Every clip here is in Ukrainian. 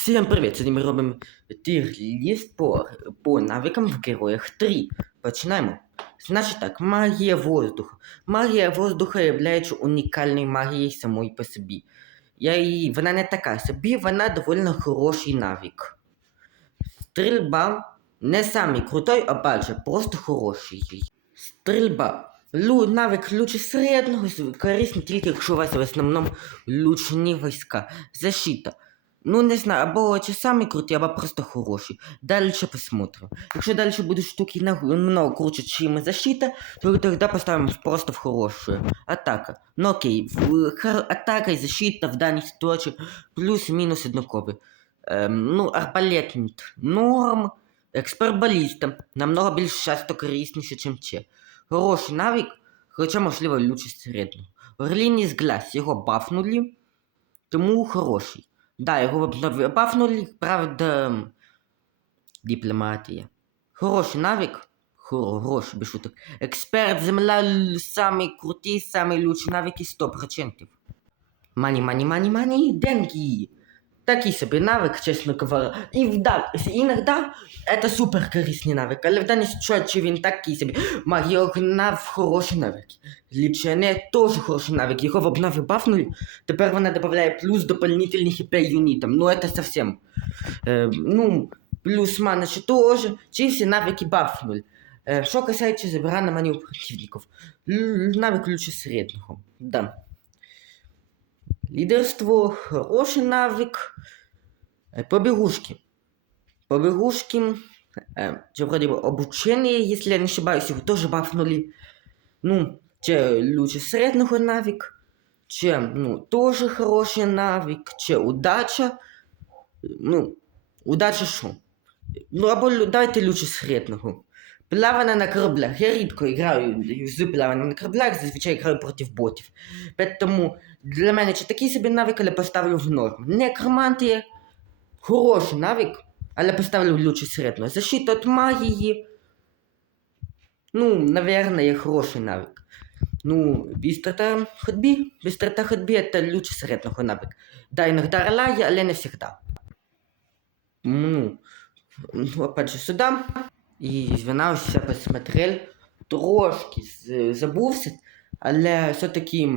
Всем привіт! Сьогодні ми робимо тір-ліст по, по навикам в героях 3. Починаємо. Значить так, магія воздуха. Магія воздуха є унікальною магією самої по собі. Я її, вона не така собі, вона доволі хороший навик. Стрільба не самий крутой, а більше, просто хороший. Стрільба. Лю, навик лучше середнього, корисний тільки якщо у вас в основному лучні війська. Защита. Ну, не знаю, або чи самі круті, або просто хороші. Далі посмотрим. Якщо далі будуть штуки намного круче, чем защита, то тогда поставим просто в хорошую. Атака. Ну окей, атака і защита в даній ситуації плюс-мінус однакові. Ем, ну, арбалетник норм. Експербалістам намного більш часто корисніше, ніж че. Хороший навик, хоча, можливо, лучше середнього. Орліні з глаз його бафнули, тому хороший. Да, його бафнули, правда, дипломатія. Хороший навик. Хороший, без шуток. Експерт, земля, самий крутий, самий лучший навик і 100%. Мані, мані, мані, мані, деньги Такий собі навик, чесно говоря. І вда, іноді це супер корисний навик, але в даній ситуації він такий собі. Магія огнав хороший навик. Лічення теж хороший навик. Його в обнові бафнули, тепер вона додає плюс дополнительных хп юнитам. Ну это совсем. Э, ну, плюс мана ще тоже. Чи всі навики бафнули. Э, що касається забирання мані у противників. Навик лучше середнього. Да. Лидерство, хороший навик. Э, побегушки. Побегушки. Э, вроде бы обучение, если я не ошибаюсь, его тоже бафнули. Ну, че лучше середнього навик. Че, ну, тоже хороший навик. Че удача. Ну, удача що? Ну, або дайте лучше середнього. Плавання на кораблях. Я рідко граю з плавання на кораблях, зазвичай граю проти ботів. Тому для мене чи такий собі навик, але поставлю в норм. Некромант є хороший навик, але поставлю лучше середнього. Защита від магії. Ну, наверное, є хороший навик. Ну, быстрота ходьбы. Быстрота ходьбы это лучше среднего навык. Да, иногда ролая, але не всегда. Ну, ну, опять же, сюда. І звинався, посмотрел. Трошки забувся, але все-таки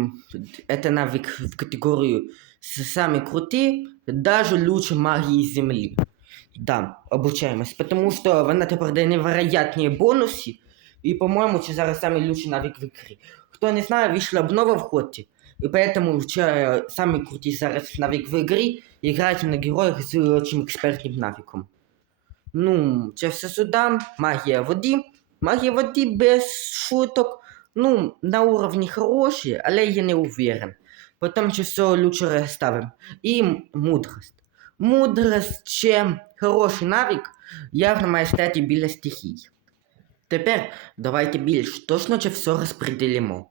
это навик в категорію самый крутий, даже лучше магии Земли. Да, обучаемость, потому что вона тепер дає невероятні бонуси, і, по-моєму, це зараз самый лучший навик в ігрі. Хто не знає, вийшла обнова в ході. І поэтому вчора самый крутий зараз навик в ігрі грати на героях з очень експертним навиком. Ну, це все сюди. Магія води. Магія води без шуток. Ну, на уровні хороші, але я не уверен. Потім ще все лучше розставим. І мудрость. Мудрость ще хороший навик, явно має стати біля стихій. Тепер давайте більш точно чи все розподілимо.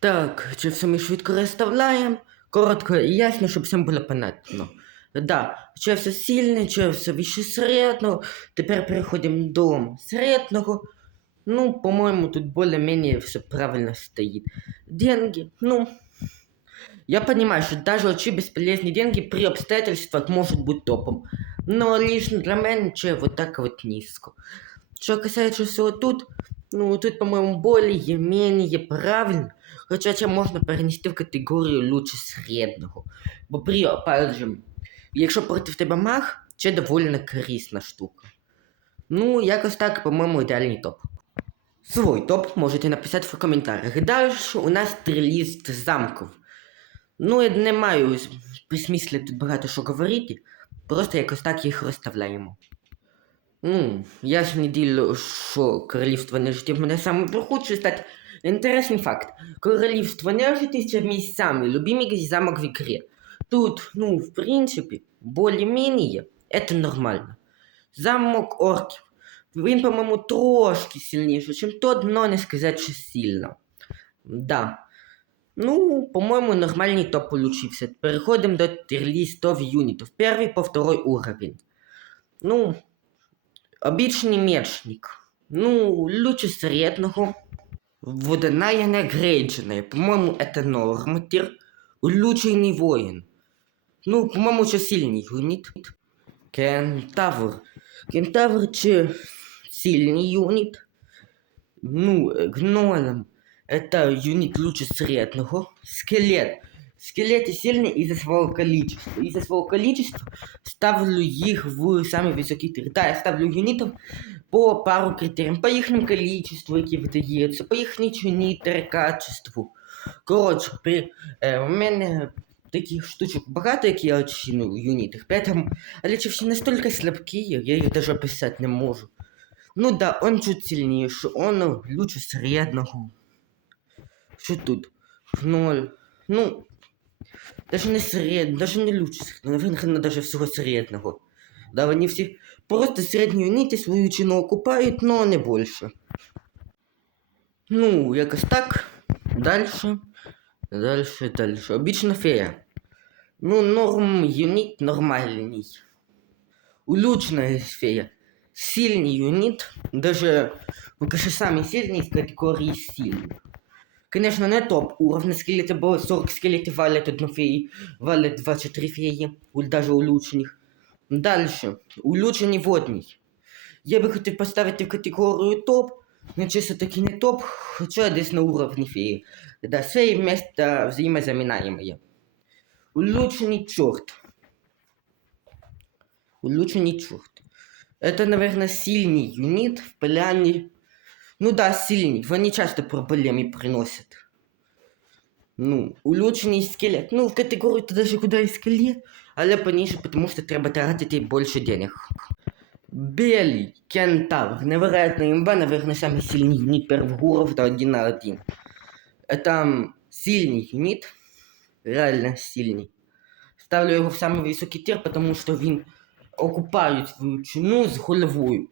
Так, чи все ми швидко розставляємо. Коротко і ясно, щоб всім було понятно. Да, чи все сильне, чи все вище середнього. Тепер переходимо до середнього. Ну, по-моему, тут более-менее все правильно стоит. Деньги, ну, я понимаю, что даже очень бесполезные деньги при обстоятельствах может быть топом. Но лично для меня вот так вот низко. Что касается всего тут, ну, тут, по-моему, более-менее правильно. Хоча це можна перенести в категорію лучше середнього. Бо при, опять же, якщо проти тебе маг, це доволі корисна штука. Ну, якось так, по-моєму, ідеальний топ. Свой топ можете написати в коментарях. Далі у нас триліст замків. Ну, я не маю смисла тут багато що говорити, просто якось так їх розставляємо. Ну, ясне діло, що королівство нежиття в мене саме хочу стати Интересный факт. Королевство нежити це мій самый любимый замок в игре. Тут, ну, в принципе, более-менее, это нормально. Замок орків. Він, по-моєму, трошки сильніше, чим тот, но не сказать, що сильно. Да. Ну, по-моему, нормальный топ получился. Переходим до тирлистов юнитов. Первый по второй уровень. Ну, обычный мечник. Ну, лучше среднего. Водяная нагрейдженная. По-моему, это норм. Тир. Улучшенный воин. Ну, по-моему, еще сильный юнит. Кентавр. Кентавр чи сильный юнит. Ну, э, гнолем. Это юнит лучше среднего. Скелет. Скелеты сильные из-за своего количества. Из-за своего количества ставлю их в самый высокий тир. Да, я ставлю юнитов по пару критериям. По их количеству, які видаються, по їхній юнітері качеству. Коротше, при, е, у мене таких штучок багато, які я очину в юнітах. Поэтому, але чи всі настільки слабкі, я їх даже описати не можу. Ну да, он чуть сильнейший, он лучше среднего. Что тут? Ноль. Ну, даже не сред, даже не лучше, наверное, даже всего среднего. Да, они все просто среднюю нити свою чину окупають, но не більше. Ну, якось так. Дальше. Дальше, дальше. Обічна фея. Ну, норм юнит нормальний. Улучшенная фея. Сильный юнит. Даже, ну, конечно, самый сильный из категории сильных. Конечно, не топ уровня скелеты, бо 40 скелетов валят одну феи, валят 24 феи, уль- даже улучшених. Дальше. Улучшений водний. Я би хотів поставити в категорію топ, но чисто таки не топ, хоча десь на уровні феї. Да, феї вместо взаимозамінаємые. Улучшений черт. Улучшений черт. Это, наверное, сильный юнит в плане... Ну да, сильный. Вони часто проблемы приносят. Ну, улучшений скелет. Ну, в категорию то даже куда и скелет, але пониже, потому что треба тратить больше денег. Белый кентавр. Невероятно имба, наверное, самый сильный юнит первого уровня один на один. Это м, сильный юнит. Реально сильный. Ставлю його в самий високий тир, тому що він окупає свою с.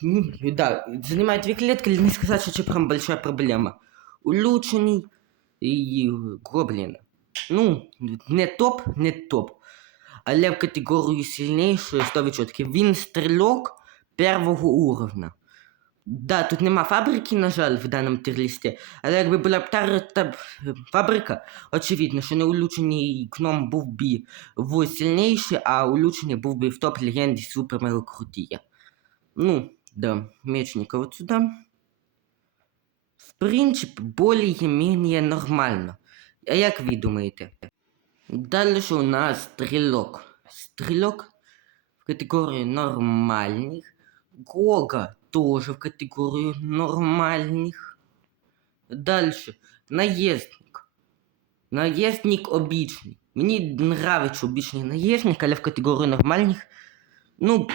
Ну, да, занимает две клетки, не сказать, что это прям большая проблема. Улучшений и Гоблин. Ну, не топ, не топ. Але в категорію сильнішої 100%. Він стрілок первого уровня. Да, тут нема фабрики, на жаль, в даному тирлісті, але якби була б та, та фабрика, очевидно, що не улучшений гном був би в сильніший, а улучшений був би в топ легенді супер мега круті. Ну, да, мечника вот сюда. В принципе, более-менее нормально. А як ви думаєте? Далі у нас стрілок. Стрілок в категорію нормальних. Гога тоже в категорію нормальних. Дальше. Наездник. Наездник обичный. Мені нравится обичний наездник, але в категорію нормальних. Ну,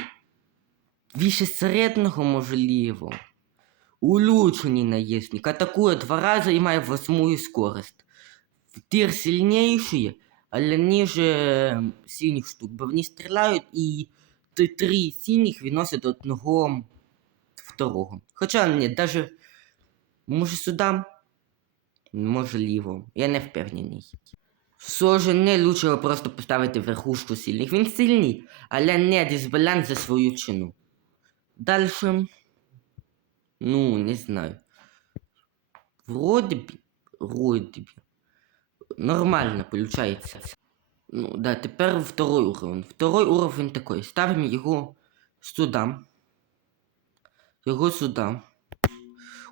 Вище середнього можливо. Улучшений наездник. Атакує два рази і має восьмую скорость. Тир сильніший, але ніже синіх штук, бо вони стріляють і три синіх виносять одного второго. Хоча ні, даже може сюди можливо. Я не впевнений. Все не лучше просто поставити верхушку сильних. Він сильний, але не дисбаланс за свою чину. Дальше. Ну, не знаю. Вроде бы, вроде бы. Нормально получается. Ну, да, теперь второй уровень. Второй уровень такой. Ставим его сюда Его сюда.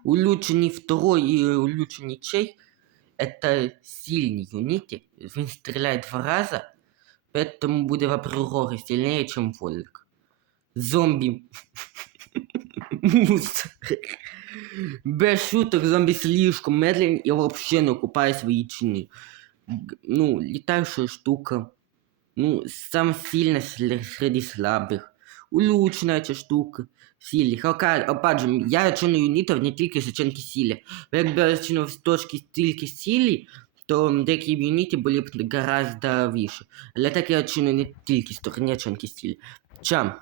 Улучшенный второй и улучшенный чей. Это сильный юнити. Він стріляє два раза. Поэтому буде в априори сильнее, чем Вольк. Зомби. Мусор. Без шуток зомби слишком медленный и вообще не окупает свои чины. Г- Ну, летающая штука. Ну, сам сильно сл- среди слабых. Улучшена эта штука. Сильных. Ока- Опять же, я чину юнитов не тільки з оцінки силі. Бо якби я чину з точки тільки силі, то деякі юніти були б гораздо вище. Але так я чину не тільки з сторони оцінки силі. Чам?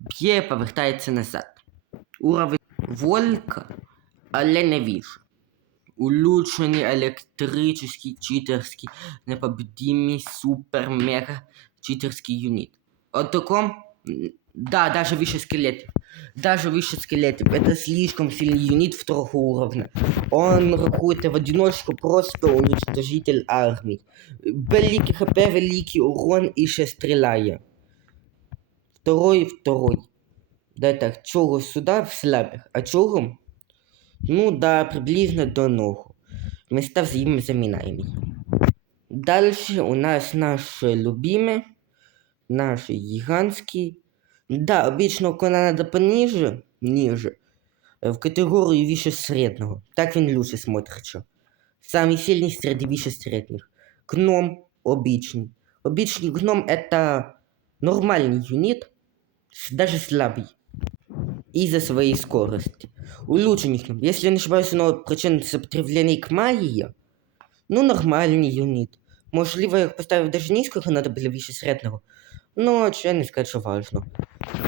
Б'є повертається назад. Уровень Волька, але не віше. Улучшений електричний читерський непобедимый супер мега читерский юнит. Вот таком, м, да, даже выше скелетов. Даже выше скелетов. Это слишком сильный юнит второго уровня. Он рахует в одиночку просто уничтожитель армий. Великий хп, великий урон и ще стріляє. второй, второй. Да так, чого сюда в слабых, а чого? Ну да, приблизно до ногу. Места взаимозаменяемые. Дальше у нас наше любимое, наш гигантский. Да, обычно кона надо пониже, ниже, э, в категорию выше среднего. Так він лучше смотрится. Самый сильный среди выше средних. Гном обычный. Обычный гном это нормальный юнит, с- даже слабый. Из-за своей скорости. Улучшенный гном. Если я не ошибаюсь, но причин сопротивления к магии, ну нормальний юнит. Можливо, я їх поставив даже низько, надо було більше середнього. Ну, чи не сказати, що важно.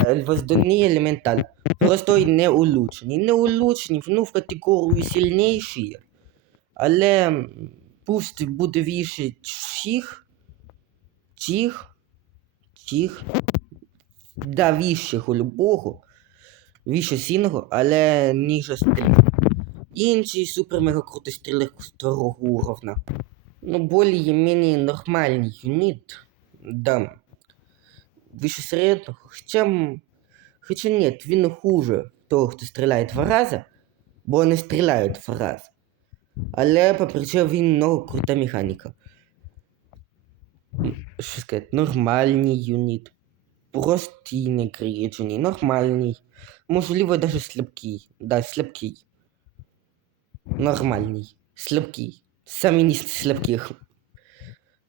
Е, Воздушний елементаль. Простой не улучшений. Не улучшений, ну, в категорію сильніші. Але пусть буде вище всіх. Тих. Тих. Да, вищого любого. Вище сильного, але ніже стріл. Інший супер мега крутий стрілок второго уровня. Ну, более-менее нормальный юнит. Да. Выше среднего. Хотя, м, хотя нет, він хуже того, хто стріляє два рази, бо вони стріляють два рази. Але по причині він много крута механіка. Що сказати, нормальний юніт. Простий не кричений, нормальний. Можливо, даже слабкий. Да, слабкий. Нормальний. Слабкий. Самі не слабких.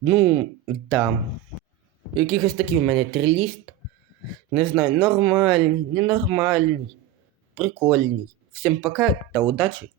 Ну, да. Якихось такий у мене триліст. Не знаю, нормальний, ненормальний, прикольний. Всім пока та удачі!